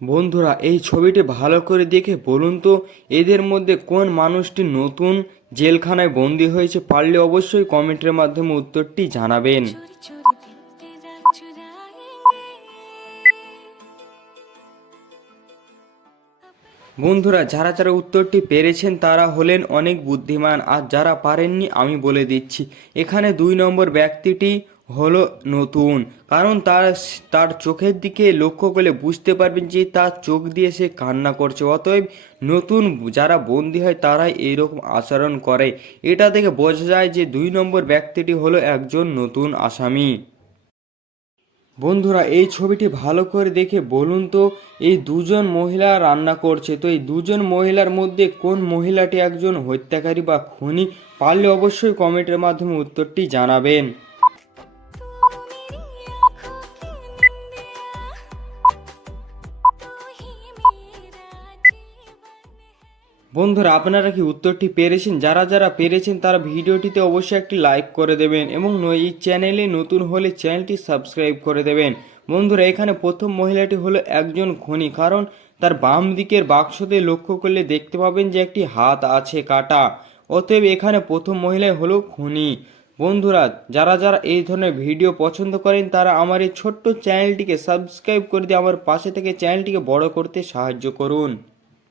বন্ধুরা, এই ছবিটি ভালো করে দেখে বলুন তো, এদের মধ্যে কোন মানুষটি নতুন? জেলখানায় বন্দি হয়েছে পারলে অবশ্যই কমেন্টের মাধ্যমে উত্তরটি জানাবেন। বন্ধুরা, যারা যারা উত্তরটি পেরেছেন তারা হলেন অনেক বুদ্ধিমান, আর যারা পারেননি আমি বলে দিচ্ছি। এখানে দুই নম্বর ব্যক্তিটি হলো নতুন। কারণ তার তার চোখের দিকে লক্ষ্য করলে বুঝতে পারবেন যে তার চোখ দিয়ে সে কান্না করছে। অতএব নতুন যারা বন্দী হয় তারাই এইরকম আচরণ করে। এটা থেকে বোঝা যায় যে দুই নম্বর ব্যক্তিটি হলো একজন নতুন আসামি। বন্ধুরা, এই ছবিটি ভালো করে দেখে বলুন তো, এই দুজন মহিলা রান্না করছে। তো এই দুজন মহিলার মধ্যে কোন মহিলাটি একজন হত্যাকারী বা খুনি? পারলে অবশ্যই কমেন্টের মাধ্যমে উত্তরটি জানাবেন। বন্ধুরা, আপনারা কি উত্তরটি পেরেছেন? যারা যারা পেরেছেন, তারা ভিডিওটিতে অবশ্যই একটি লাইক করে দেবেন এবং এই চ্যানেলে নতুন হলে চ্যানেলটি সাবস্ক্রাইব করে দেবেন। বন্ধুরা, এখানে প্রথম মহিলাটি হলো একজন খনি, কারণ তার বাম দিকের বাক্সতে লক্ষ্য করলে দেখতে পাবেন যে একটি হাত আছে কাটা। অতএব এখানে প্রথম মহিলাই হলো খনি। বন্ধুরা, যারা যারা এই ধরনের ভিডিও পছন্দ করেন, তারা আমার এই ছোট্ট চ্যানেলটিকে সাবস্ক্রাইব করে দিয়ে আমার পাশে থেকে চ্যানেলটিকে বড় করতে সাহায্য করুন।